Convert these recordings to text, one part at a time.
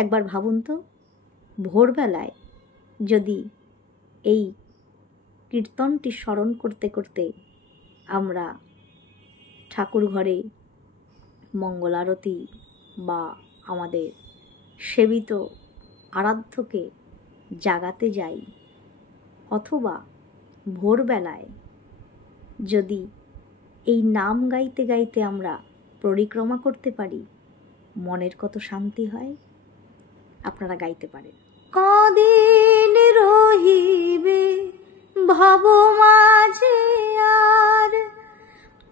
একবার ভাবুন তো, ভোরবেলায় যদি এই কীর্তনটি স্মরণ করতে করতে আমরা ঠাকুর ঘরে মঙ্গল আরতি বা আমাদের সেবিত আরাধ্যকে জাগাতে যাই, অথবা ভোরবেলায় যদি এই নাম গাইতে গাইতে আমরা পরিক্রমা করতে পারি, মনের কত শান্তি হয়। আপনারা গাইতে পারেন। কদিন রহিবে ভব মাঝে আর,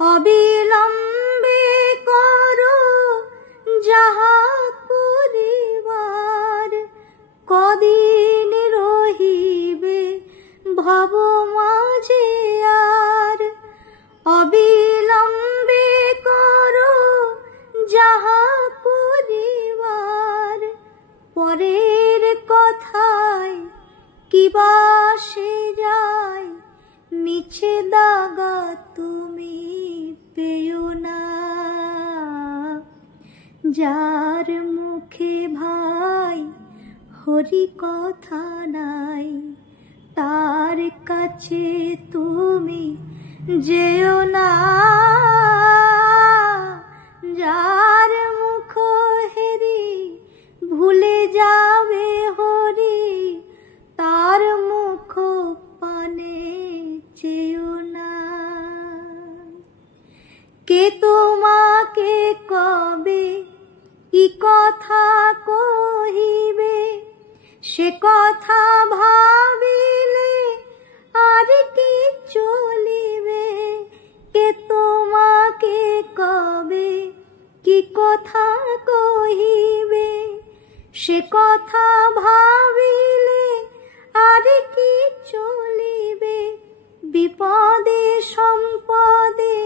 অবিলম্বে করো যাহা করিবার। কদিন রহিবে ভব মাঝে আর, অবিলম্বে করো যাহা করিবার। পরের কথায় কি বাসে যায়, মিছে দাগা তুমি পেও না। যার মুখে ভাই হরি কথা নাই, তার কাছে তুমি যেও না। যার মুখ হেরি ভুলে যাবে হরি, তার মুখ পানে চেও না। কে তোমাকে কবে কি কথা কহিবে, সে কথা ভাবিলে আর কি চলিবে। কে তোমাকে কবে কি কথা কহিবে, সে কথা ভাবিলে আর কি চলিবে। বিপদে সম্পদে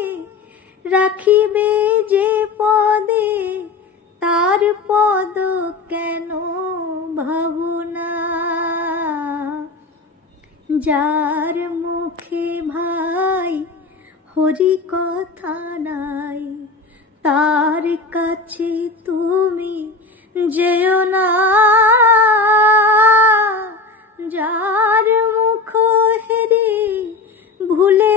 রাখিবে যে পদে, তার পদ কেন ভাবনা। যার মুখে ভাই হরি কথা নাই, তার কাছে তুমি যেও না। যার মুখ হেরি ভুলে